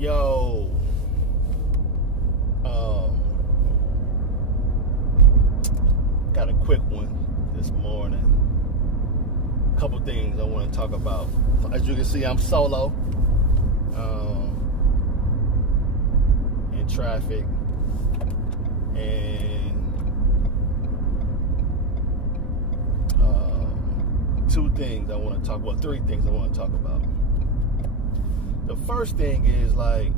Yo, got a quick one this morning. Couple things I want to talk about. As you can see, I'm solo in traffic, and two things I want to talk about. Three things I want to talk about. The first thing is, like,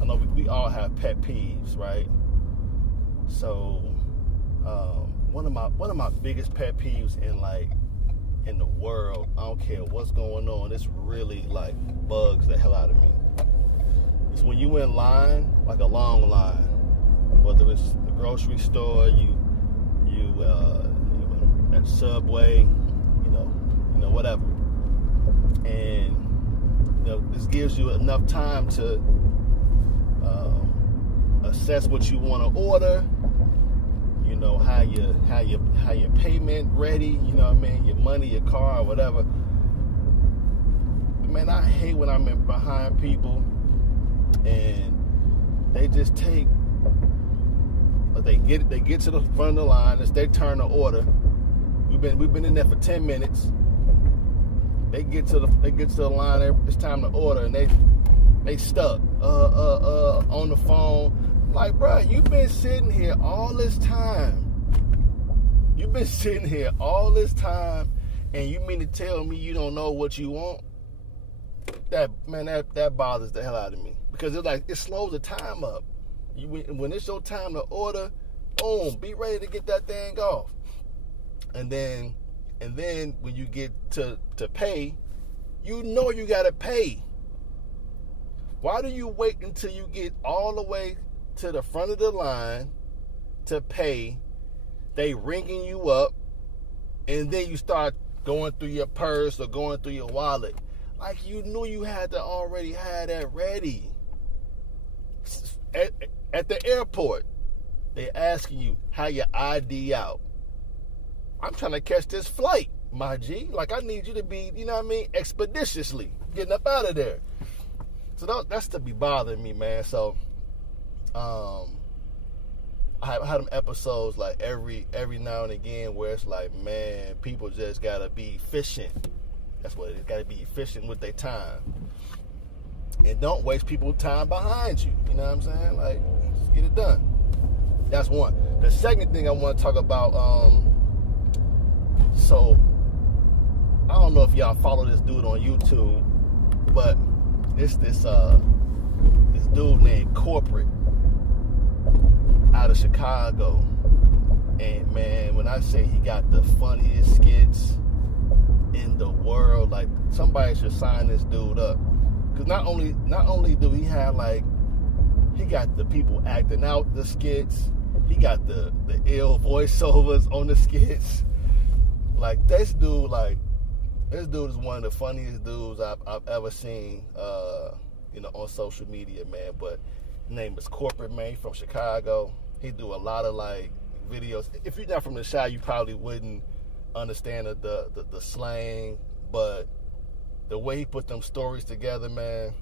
I know we all have pet peeves, right? So one of my biggest pet peeves in the world, I don't care what's going on, this really like bugs the hell out of me. It's when you in line, like a long line, whether it's the grocery store, you at Subway, whatever, and this gives you enough time to assess what you want to order. How your payment ready. Your money, your car, or whatever. Man, I hate when I'm behind people and they just take. They get to the front of the line. It's their turn to order. We've been in there for 10 minutes. They get to the line. It's time to order, and they stuck on the phone. Like, bro, you've been sitting here all this time. And you mean to tell me you don't know what you want? That bothers the hell out of me, because it slows the time up. When it's your time to order, boom, be ready to get that thing off. And then when you get to pay, you gotta pay. Why do you wait until you get all the way to the front of the line to pay? They ringing you up, and then you start going through your purse or going through your wallet. Like, you knew you had to already have that ready. At the airport, they asking you how your ID out. I'm trying to catch this flight, my G. Like, I need you to be, expeditiously getting up out of there. So that's to be bothering me, man. So, I had them episodes like every now and again where it's like, man, people just gotta be efficient. That's what it is. Gotta be efficient with their time, and don't waste people's time behind you. You know what I'm saying? Like, just get it done. That's one. The second thing I want to talk about. So I don't know if y'all follow this dude on YouTube, but it's this dude named Corporate out of Chicago. And man, when I say he got the funniest skits in the world, like, somebody should sign this dude up. Cause not only do he have, like, he got the people acting out the skits, he got the ill voiceovers on the skits. Like, this dude is one of the funniest dudes I've ever seen, on social media, man. But his name is Corporate, man. He's from Chicago. He do a lot of, like, videos. If you're not from the Chi, you probably wouldn't understand the slang, but the way he put them stories together, man.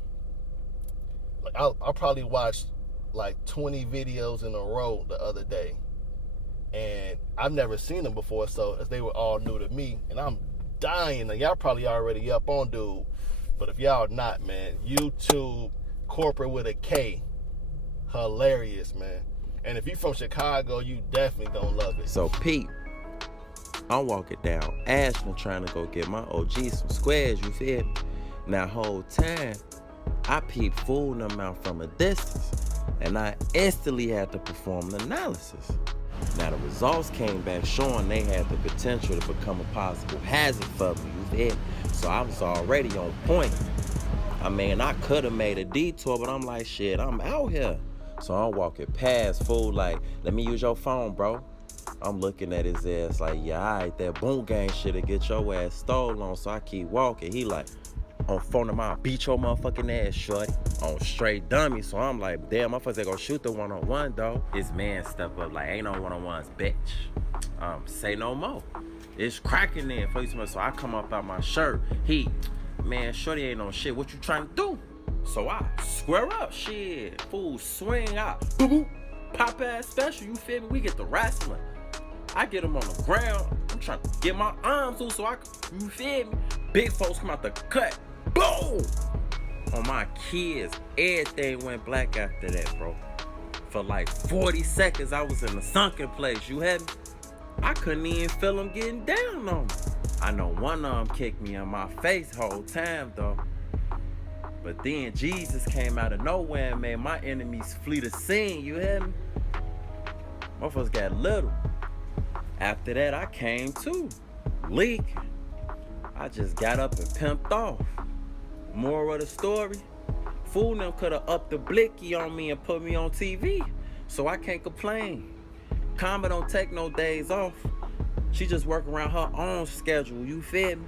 Like, I probably watched like 20 videos in a row the other day, and I've never seen them before, so they were all new to me, and I'm dying. Now, y'all probably already up on dude, but if y'all not, man, YouTube Corporate with a K, hilarious, man. And if you from Chicago, you definitely gonna love it. So Pete, I'm walking down Ashland trying to go get my OG some squares, you feel me? Now, whole time, I peeped fooling them out from a distance, and I instantly had to perform an analysis. Now, the results came back showing they had the potential to become a possible hazard for me, you feel me? So I was already on point. I mean, I could have made a detour, but I'm like, shit, I'm out here. So I'm walking past, fool, like, let me use your phone, bro. I'm looking at his ass like, yeah, all right, that boom gang shit'll get your ass stolen. So I keep walking. He like, on phone of mine, beat your motherfucking ass, shorty. On straight dummy. So I'm like, damn, motherfuckers ain't gonna shoot the one-on-one, though. His man step up like, ain't no one-on-ones, bitch. Say no more. It's cracking in for you. So I come up out my shirt. Man, shorty ain't no shit. What you trying to do? So I square up, shit. Fool swing out. Boo boo. Pop ass special, you feel me? We get the wrestling. I get him on the ground. I'm trying to get my arms loose so I can, you feel me? Big folks come out the cut. Boom! On my kids, everything went black after that, bro. For like 40 seconds, I was in a sunken place, you had me? I couldn't even feel them getting down on me. I know one of them kicked me in my face the whole time, though. But then Jesus came out of nowhere and made my enemies flee the scene, you hear me? Motherfuckers got little. After that, I came too. Leak. I just got up and pimped off. Moral of the story, fool them could have upped the blicky on me and put me on TV. So I can't complain. Karma don't take no days off. She just work around her own schedule, you feel me?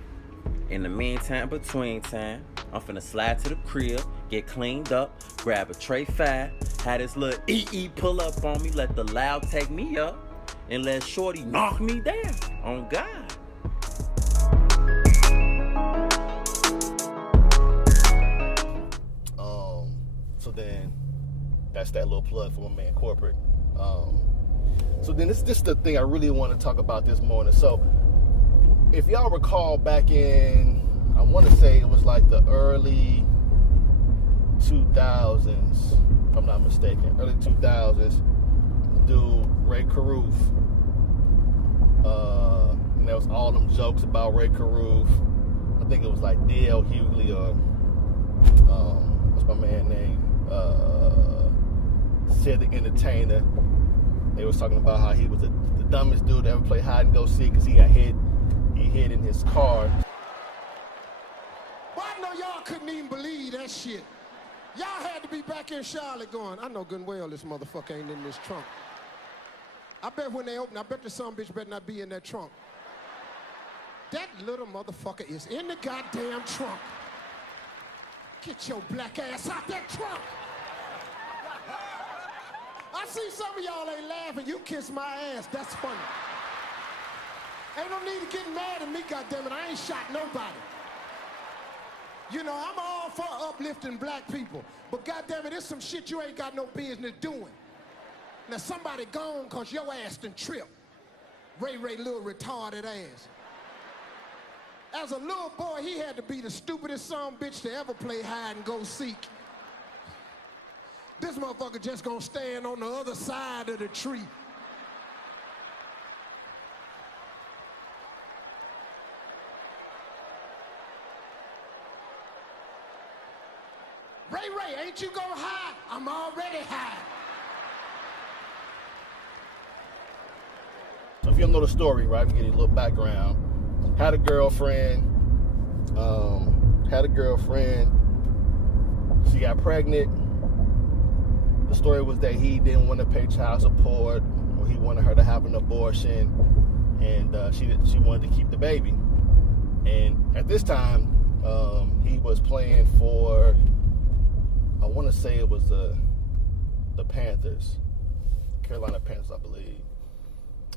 In the meantime, between time, I'm finna slide to the crib, get cleaned up, grab a tray 5, had this little EE pull up on me, let the loud take me up, and let shorty knock me down, on God. So then, that's that little plug for my man Corporate. So then this is the thing I really want to talk about this morning. So if y'all recall back in, I want to say it was like the early 2000s, if I'm not mistaken, early 2000s, dude Ray Caruth, and there was all them jokes about Ray Caruth. I think it was like D.L. Hughley or what's my man name? Sid the Entertainer. They was talking about how he was the dumbest dude to ever play hide and go seek because he got hid in his car. Well, I know y'all couldn't even believe that shit. Y'all had to be back in Charlotte going, I know good and well this motherfucker ain't in this trunk. I bet when they open, I bet the son bitch better not be in that trunk. That little motherfucker is in the goddamn trunk. Get your black ass out that trunk. I see some of y'all ain't laughing. You kiss my ass. That's funny. Ain't no need to get mad at me, goddammit. I ain't shot nobody. You know, I'm all for uplifting black people. But goddammit, there's some shit you ain't got no business doing. Now somebody gone cause your ass done tripped. Ray little retarded ass. As a little boy, he had to be the stupidest son bitch to ever play hide and go seek. This motherfucker just gonna stand on the other side of the tree. Ray, ain't you gonna hide? I'm already high. So if you don't know the story, right, we get a little background. Had a girlfriend. She got pregnant. The story was that he didn't want to pay child support, or he wanted her to have an abortion, and she wanted to keep the baby. And at this time, he was playing for, I want to say it was the Panthers, Carolina Panthers, I believe.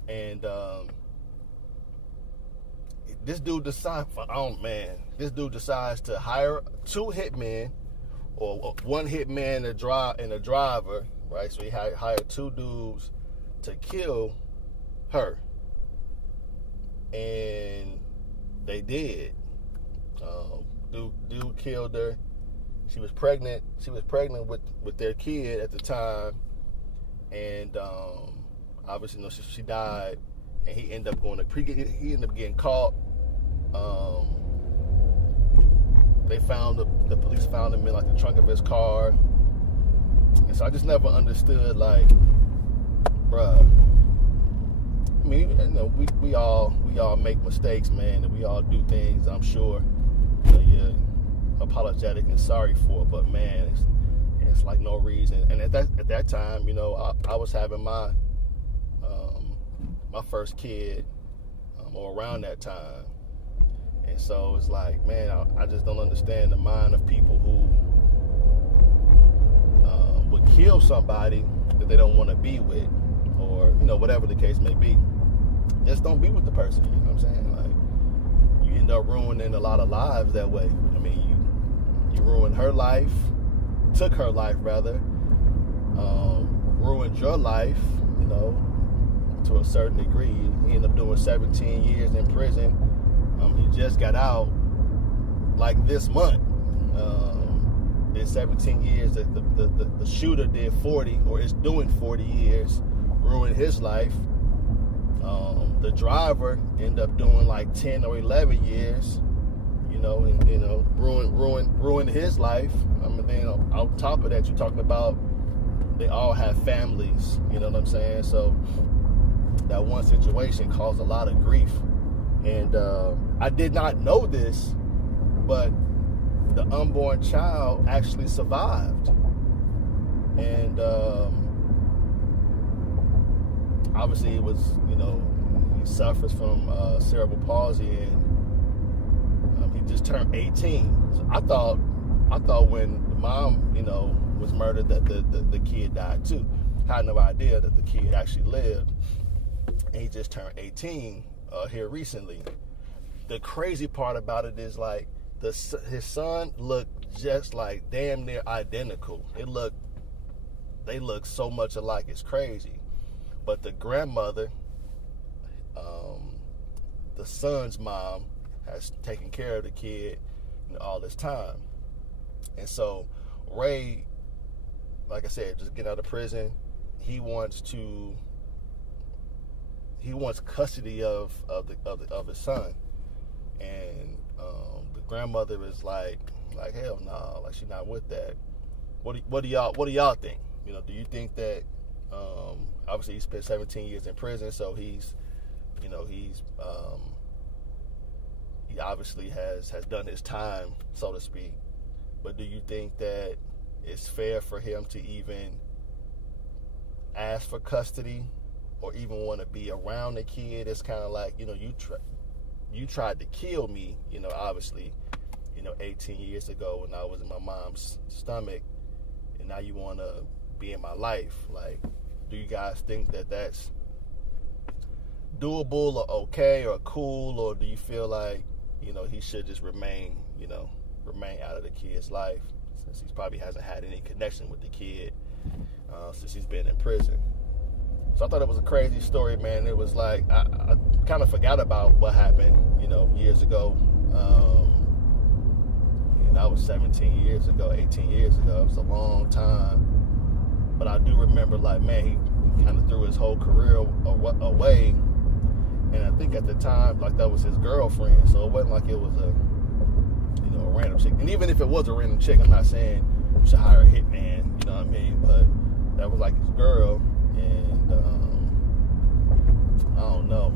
And this dude decides to hire 2 hitmen, or 1 hitman and a driver, right? So he hired 2 dudes to kill her, and they did. Dude killed her. She was pregnant. She was pregnant with their kid at the time, and obviously, she died, and he ended up getting caught. The police found him in like the trunk of his car, and so I just never understood, like, bruh. I mean, you know, we all make mistakes, man, and we all do things. I'm sure you're apologetic and sorry for, but man, it's like no reason. And at that time, you know, I was having my first kid, or around that time. And so it's like, man, I just don't understand the mind of people who would kill somebody that they don't want to be with, or, you know, whatever the case may be. Just don't be with the person, you know what I'm saying? Like, you end up ruining a lot of lives that way. I mean, you ruin her life, took her life rather, ruined your life, to a certain degree. He ended up doing 17 years in prison. He just got out like this month. In 17 years, the shooter did 40, or is doing 40 years, ruined his life. The driver ended up doing like 10 or 11 years, ruined his life. Then on top of that, you're talking about they all have families, you know what I'm saying? So that one situation caused a lot of grief. And I did not know this, but the unborn child actually survived. And obviously it was, he suffers from cerebral palsy, and he just turned 18. So I thought when the mom, was murdered that the kid died too. I had no idea that the kid actually lived. And he just turned 18 here recently. The crazy part about it is like his son looked just like damn near identical. They look so much alike, it's crazy. But the grandmother, the son's mom, has taken care of the kid all this time. And so Ray, like I said, just getting out of prison, he wants custody of his son. And the grandmother is like hell no, like she's not with that. What do y'all think? Do you think that obviously he spent 17 years in prison, so he obviously has done his time, so to speak. But do you think that it's fair for him to even ask for custody or even want to be around the kid? It's kind of like, you tried to kill me, obviously, 18 years ago when I was in my mom's stomach, and now you want to be in my life. Like, do you guys think that that's doable or okay or cool, or do you feel like, he should just remain out of the kid's life, since he probably hasn't had any connection with the kid since he's been in prison? So I thought it was a crazy story, man. It was like, I kind of forgot about what happened, years ago. That was 17 years ago, 18 years ago. It was a long time. But I do remember, like, man, he kind of threw his whole career away. And I think at the time, like, that was his girlfriend. So it wasn't like it was a random chick. And even if it was a random chick, I'm not saying you should hire a hitman, you know what I mean? But that was like his girl. And I don't know.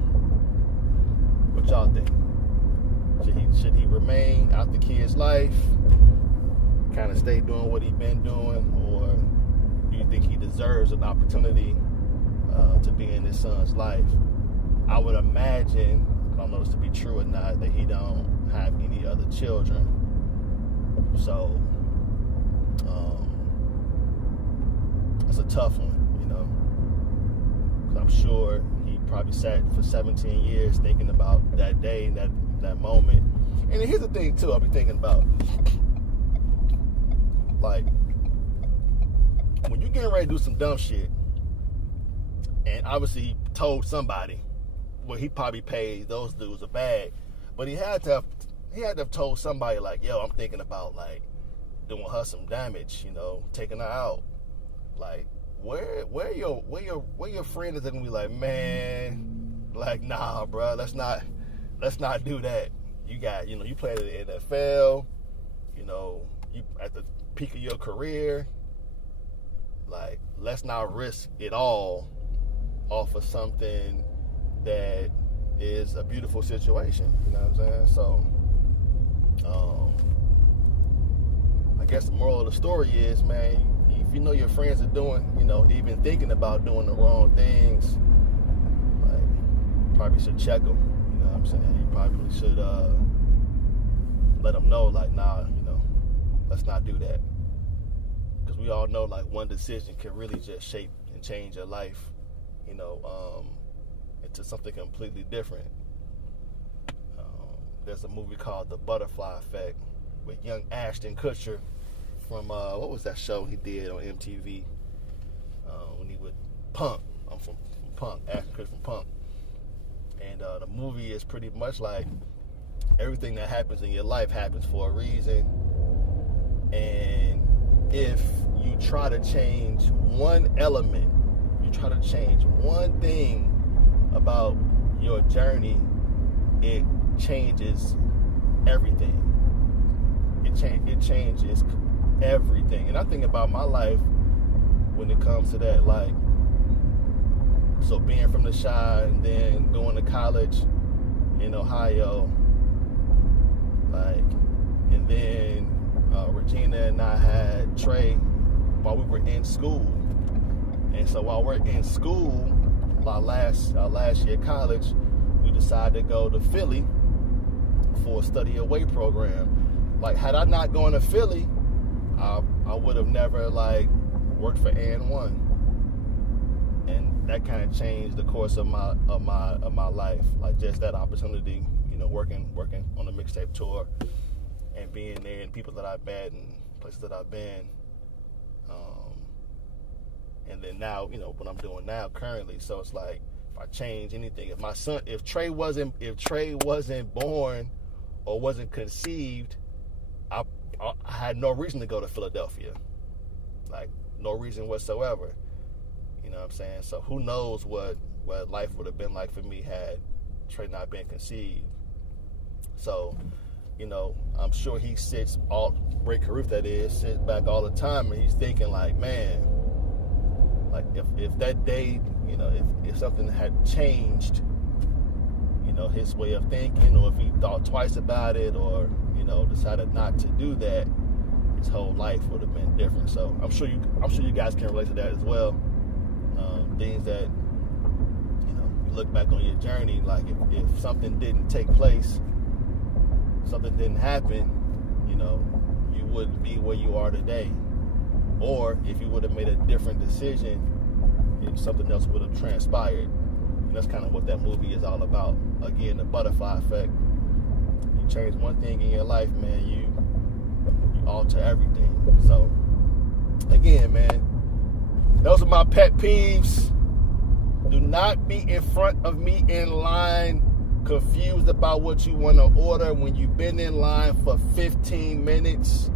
What y'all think? Should he remain out the kid's life, kind of stay doing what he's been doing, or do you think he deserves an opportunity to be in his son's life? I would imagine, I don't know if this to be true or not, that he don't have any other children. So it's a tough one, 'cause I'm sure he probably sat for 17 years thinking about that day, that moment. And here's the thing too, I'll be thinking about, like, when you're getting ready to do some dumb shit, and obviously he told somebody, well, he probably paid those dudes a bag, but he had to have told somebody, like, yo, I'm thinking about, like, doing her some damage, taking her out. Like, where your friend is gonna be like, man, like, nah, bro, let's not do that. You got, you played in the NFL, you at the peak of your career. Like, let's not risk it all off of something that is a beautiful situation. You know what I'm saying? So, I guess the moral of the story is, man, if you know your friends are doing, even thinking about doing the wrong things, like, probably should check them. You know what I'm saying? You probably should let them know, like, nah, let's not do that. Because we all know, like, one decision can really just shape and change your life, into something completely different. There's a movie called The Butterfly Effect with young Ashton Kutcher from what was that show he did on MTV when he would Punk. I'm from Punk, Ashton Chris from Punk. And the movie is pretty much like everything that happens in your life happens for a reason. And if you try to change one element, you try to change one thing about your journey, it changes everything. It changes everything. And I think about my life when it comes to that, like, so being from the Chi and then going to college in Ohio, like, and then Regina and I had Trey while we were in school. And so while we're in school, our last year of college, we decided to go to Philly for a study away program. Like, had I not gone to Philly, I would have never, like, worked for AND1. And that kind of changed the course of my life. Like, just that opportunity, working on the mixtape tour and being there and people that I've met and places that I've been. And then now, what I'm doing now currently. So it's like, if I change anything, if Trey wasn't born or wasn't conceived, I had no reason to go to Philadelphia. Like, no reason whatsoever. You know what I'm saying? So who knows what life would have been like for me had Trey not been conceived. So, I'm sure he Ray Caruth that is, sits back all the time and he's thinking like, man, like if that day, if something had changed, his way of thinking, or if he thought twice about it, or, decided not to do that, his whole life would have been different. So I'm sure you guys can relate to that as well. Things that, you look back on your journey, like if something didn't take place, something didn't happen, you wouldn't be where you are today. Or if you would have made a different decision, something else would have transpired. And that's kind of what that movie is all about. Again, the butterfly effect. You change one thing in your life, man, you alter everything. So, again, man, those are my pet peeves. Do not be in front of me in line, confused about what you want to order when you've been in line for 15 minutes.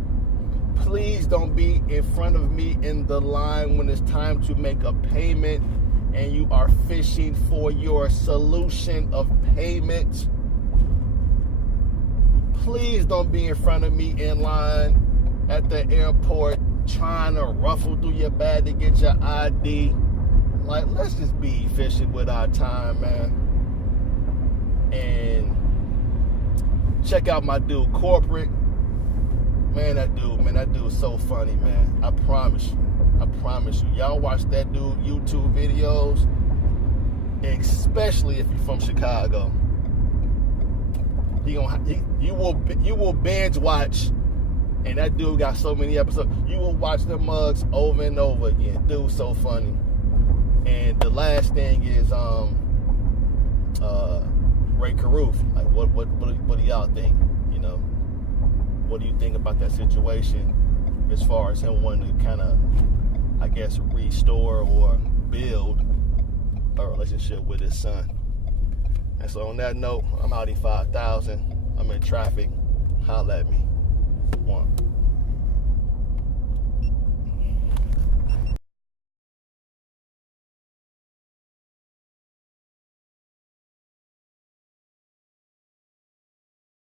Please don't be in front of me in the line when it's time to make a payment and you are fishing for your solution of payment. Please don't be in front of me in line at the airport trying to ruffle through your bag to get your ID. Like, let's just be efficient with our time, man. And check out my dude, Corporate. Man, that dude is so funny, man. I promise you. Y'all watch that dude YouTube videos, especially if you're from Chicago. You will binge watch, and that dude got so many episodes. You will watch the mugs over and over again. Dude's so funny. And the last thing is Ray Caruth. Like, what do y'all think? What do you think about that situation as far as him wanting to kind of, I guess, restore or build a relationship with his son? And so on that note, I'm Audi 5000. I'm in traffic. Holla at me.